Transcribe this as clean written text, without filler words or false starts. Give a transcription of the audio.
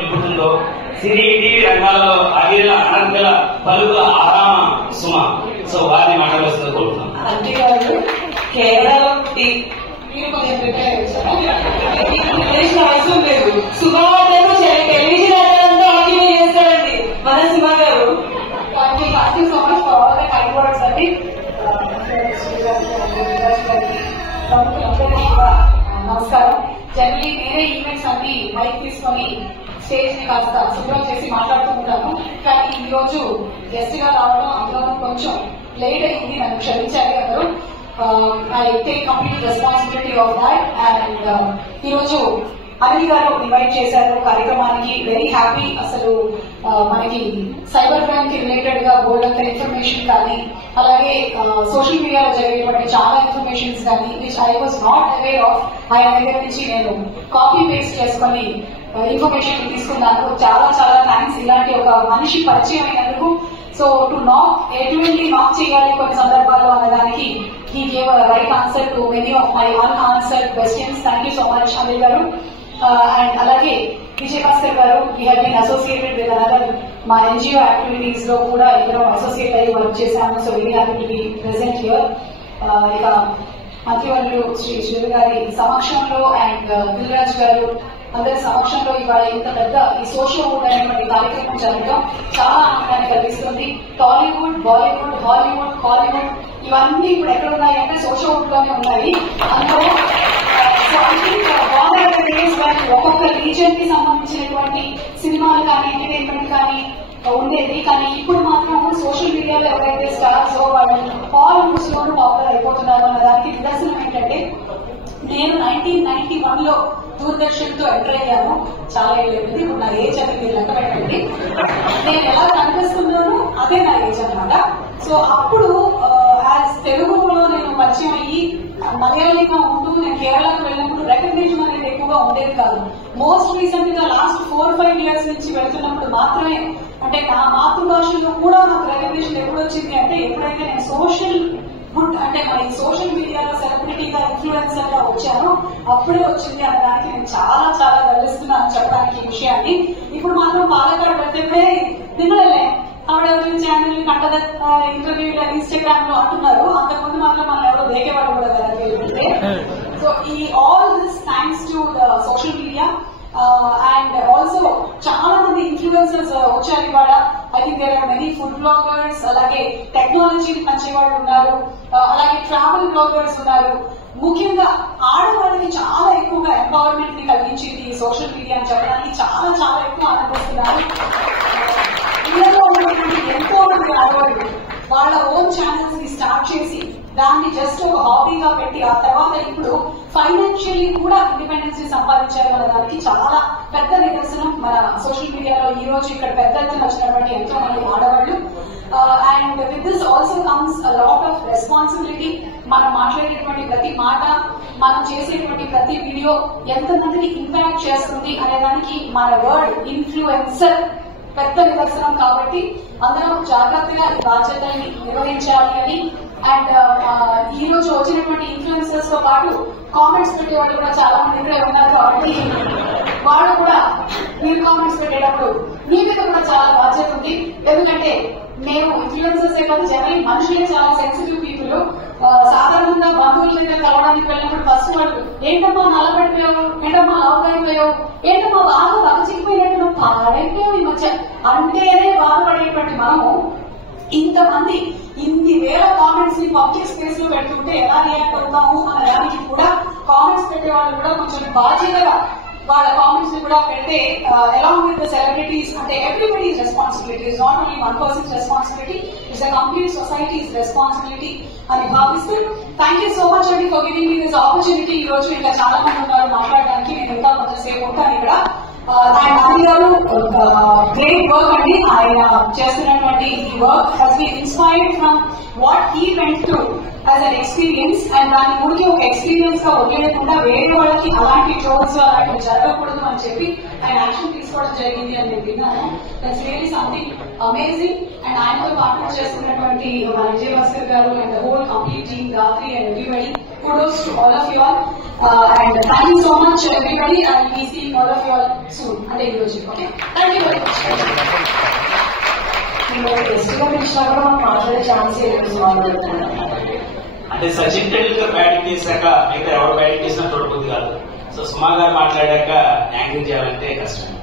నిపుణులతో సినీ టీవీ రంగాల్లో అఖిల అనంతల పలుకు ఆరామ సుమ. సో వారిని మాట్లాడాల్సింది కోరుతున్నాం. అంటే గారు కేవలం మీరు కొంచెం ప్రిపేర్ చేసిన అవసరం లేదు. శుభవార్తను టెలివిజన్ అంతా అఖిలే చేస్తారండి మన శివ గారు. Thank you so much for all the kind words అండి. నమస్కారం. జనరలీ నేనే ఈవెంట్స్ అన్ని మైక్ తీసుకొని స్టేజ్ ని కాస్త శుభ్రం చేసి మాట్లాడుతూ ఉంటాను. కానీ ఈ రోజు గెస్ట్ గా రావడం అందులో కొంచెం లేట్ అయింది, నన్ను క్షమించాలి అందరూ. I take complete responsibility of that. And ఈ రోజు అనిల్ గారు ఇన్వైట్ చేశారు కార్యక్రమానికి. Very happy. అసలు మనకి సైబర్ క్రైమ్ కి రిలేటెడ్ గా బోర్డ్ అంత ఇన్ఫర్మేషన్ కానీ, అలాగే సోషల్ మీడియాలో జరిగేటువంటి చాలా ఇన్ఫర్మేషన్స్ కానీ which I was not aware of, ఆయన దగ్గర నుంచి నేను కాపీ పేస్ట్ చేసుకొని ఇన్ఫర్మేషన్ తీసుకున్నాను. చాలా చాలా థ్యాంక్స్ ఇలాంటి ఒక మనిషి పరిచయం అయినందుకు. సో టు నాక్ ఎటువంటి నాక్ చేయాలి కొన్ని సందర్భాల్లో అన్నదానికి he gave a right answer to many of my unanswered questions. Thank you so much Anil garu. And alage Vijay Bhaskar garu, we have been associated with another my NGO activities lo kuda ikkada associate ayi work chesanu. So very happy to be present here. Ika మంత్రివర్యులు శ్రీ శ్రీధర్ గారి సమక్షంలో and Dil Raj గారు అందరి సమక్షంలో ఇవాళ ఇంత పెద్ద ఈ సోషల్ వుడ్ అనేటువంటి కార్యక్రమం జరగడం చాలా ఆనందాన్ని కలిగిస్తుంది. టాలీవుడ్, బాలీవుడ్, హాలీవుడ్, కాలీవుడ్ ఇవన్నీ ఇప్పుడు ఎక్కడ ఉన్నాయంటే సోషల్ వుడ్ లోనే ఉన్నాయి. అందులో ఒక్కొక్క రీజన్ కి సంబంధించినటువంటి సినిమాలు కానీ ఎంటర్టైన్మెంట్ కానీ ఉండేది. కానీ ఇప్పుడు మాత్రం సోషల్ మీడియాలో ఎవరైతే స్టార్స్ వాళ్ళు ఆల్ న్యూస్ లోనూ పాపులర్ అయిపోతున్నారు అన్న దానికి నిదర్శనం ఏంటంటే, నేను 1991 లో దూరదర్శన్ తో ఎంటర్ అయ్యాను. చాలా ఏళ్ళు ఇప్పుడు నా ఏజ్ అని మీరు లెక్క పెట్టండి. నేను ఎలా కనిపిస్తున్నాను అదే నా ఏజ్ అనమాట. సో అప్పుడు తెలుగులో నేను పరిచయం అయ్యి మలయాళంగా ఉంటూ నేను కేరళకు వెళ్ళినప్పుడు రికగ్నిషన్ అనేది ఎక్కువగా ఉండేది కాదు. మోస్ట్ రీసెంట్ గా లాస్ట్ 4-5 ఇయర్స్ నుంచి వెళ్తున్నప్పుడు మాత్రమే, అంటే నా మాతృభాషలో కూడా నాకు రికగ్నిషన్ ఎప్పుడు వచ్చింది అంటే ఎప్పుడైతే నేను సోషల్ గుడ్ అంటే మన సోషల్ మీడియాలో సెలబ్రిటీగా ఇన్ఫ్లుయెన్సర్ గా వచ్చాను అప్పుడే వచ్చింది అనడానికి నేను చాలా చాలా గర్విస్తున్నాను చెప్పడానికి ఈ విషయాన్ని. ఇప్పుడు మాత్రం పాలకాడు వెళ్తే నిన్నలే ఆవిడ ఛానల్ కంటద ఇంటర్వ్యూ ఇన్స్టాగ్రామ్ లో అంటున్నారు. అంతకుముందు మాత్రం మనం ఎవరో దేకేవాడు కూడా తెలియదు. సో ఈ all this thanks to the social media. And also చాలా మంది ఇన్ఫ్లుయెన్సర్స్ వచ్చారు ఇవాళ. I think there are many food bloggers, అలాగే టెక్నాలజీని పంచేవాళ్ళు ఉన్నారు, అలాగే ట్రావెల్ బ్లాగర్స్ ఉన్నారు. ముఖ్యంగా ఆడవాళ్ళకి చాలా ఎక్కువగా ఎంపవర్మెంట్ ని కలిగించింది సోషల్ మీడియా అని చెప్పడానికి చాలా చాలా ఎక్కువ ఆనందిస్తున్నారు. ఇళ్లలో ఉన్నటువంటి ఎంతో మంది ఆడవాళ్ళు వాళ్ళ ఓన్ ఛానల్స్ ని స్టార్ట్ చేసి దాన్ని జస్ట్ ఒక హాబీగా పెట్టి ఆ తర్వాత ఇప్పుడు ఫైనాన్షియల్లీ కూడా ఇండిపెండెన్స్ ని సంపాదించారు అన్న దానికి చాలా పెద్ద నిదర్శనం మన సోషల్ మీడియాలో ఈ రోజు ఇక్కడ పెద్ద ఎత్తున వచ్చినటువంటి ఎంతో మంది ఆడవాళ్లు. And with this also comes a lot of responsibility. మనం మాట్లాడేటువంటి ప్రతి మాట, మనం చేసేటువంటి ప్రతి వీడియో ఎంతమందిని ఇంపాక్ట్ చేస్తుంది అనే దానికి మన వర్డ్ ఇన్ఫ్లుయెన్సర్ పెద్ద నిదర్శనం. కాబట్టి అందరం జాగ్రత్తగా ఈ బాధ్యతల్ని నిర్వహించాలి అని. అండ్ ఈ రోజు వచ్చినటువంటి ఇన్ఫ్లుయెన్సర్స్ తో పాటు కామెంట్స్ పెట్టేవాళ్ళు కూడా చాలా మంది ఇక్కడే ఉన్నారు. కాబట్టి వాళ్ళు కూడా మీరు కామెంట్స్ పెట్టేటప్పుడు మీ మీద కూడా చాలా బాధ్యత ఉంది. ఎందుకంటే మేము ఇన్ఫ్లుయెన్సర్స్ కాదు, జనరల్ మనుషులే చాలా సెన్సిటివ్ పీపుల్. సాధారణంగా బంధువుల దగ్గర కలవడానికి వెళ్ళినప్పుడు ఫస్ట్ వాళ్ళు ఏంటమ్మా నల్లబడిపోయావు, ఏంటమ్మా లావుగైపోయావు, ఏంటమ్మా బాగా బతచిపోయినట్టు పాడైపోయావు ఈ మధ్య అంటేనే బాధపడేటువంటి మనము ఇంతమంది ఇన్ని వేల కామెంట్స్ ని పబ్లిక్ స్పేస్ లో పెడుతుంటే ఎలా రియాక్ట్ అవుతాము అన్న దానికి కూడా కామెంట్స్ పెట్టే వాళ్ళు కూడా కొంచెం బాధ్యతగా వాళ్ళ కామెంట్స్ ని కూడా పెడితే అలాంగ్ విత్ ద సెలబ్రిటీస్ అంటే everybody's responsibility, is not only one persons responsibility, it's a complete societies responsibility అని భావిస్తూ థ్యాంక్ యూ సో మచ్ అండి for giving me this opportunity. ఈ రోజు ఇంకా చాలా మంది ఉన్నారు మాట్లాడడానికి, నేను ఇంకా కొంతసేపు ఉంటాను ఇక్కడ. ఆయన అనిల్ గారు గ్రేట్ వర్క్ అండి. ఆయన చేస్తున్నటువంటి ఈ work has been inspired from what he went through as an experience. And దాని గురించి ఒక ఎక్స్పీరియన్స్ గా వదిలేకుండా వేరే వాళ్ళకి అలాంటి ట్రోల్స్ అలాంటివి జరగకూడదు అని చెప్పి ఆయన యాక్షన్ తీసుకోవడం జరిగింది అని నేను విన్నాను. That's really something amazing. And ఆయనతో పార్ట్నర్ చేస్తున్నటువంటి Vijay Bhaskar garu and whole complete team, గాత్రి and everybody kudos to all of you all. And thank you so much everybody, and we see all of you all soon. And okay? Thank you very much. మాట్లాడే chance అంటే Sachin Tendulkar batting చేశాక మిగతా ఎవరు batting చేసినా చూడబుద్ది కాదు. So సుమా గారు మాట్లాడాక anchoring చేయాలంటే కష్టం.